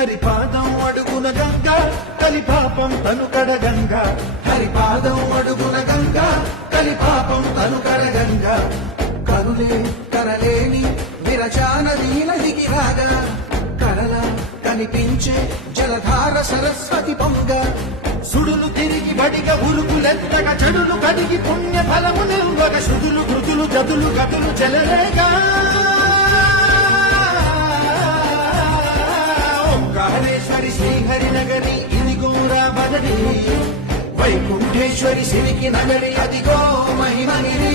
హరిపాదం అడుగున గంగా కలిపాపం తను కడగంగా హరిపాదం అడుగున గంగా కలిపాపం తను కడగంగా కరులే కరలేని విరచానది నదికి రాగా కరలా కనిపించే జలధార సరస్వతి పొంగ సుడులు తిరిగి బడిగా ఉరుకులెత్తగా చెడులు కడిగి పుణ్య ఫలము నిల్వగ శుదులు కృతులు జదులు గతులు చెలరేగా ఓంకారేశ్వరి శ్రీహరి నగరి ఇదిగోరా బదరి వైకుంఠేశ్వరి సిరికి నగరి అదిగో మహిమగిరి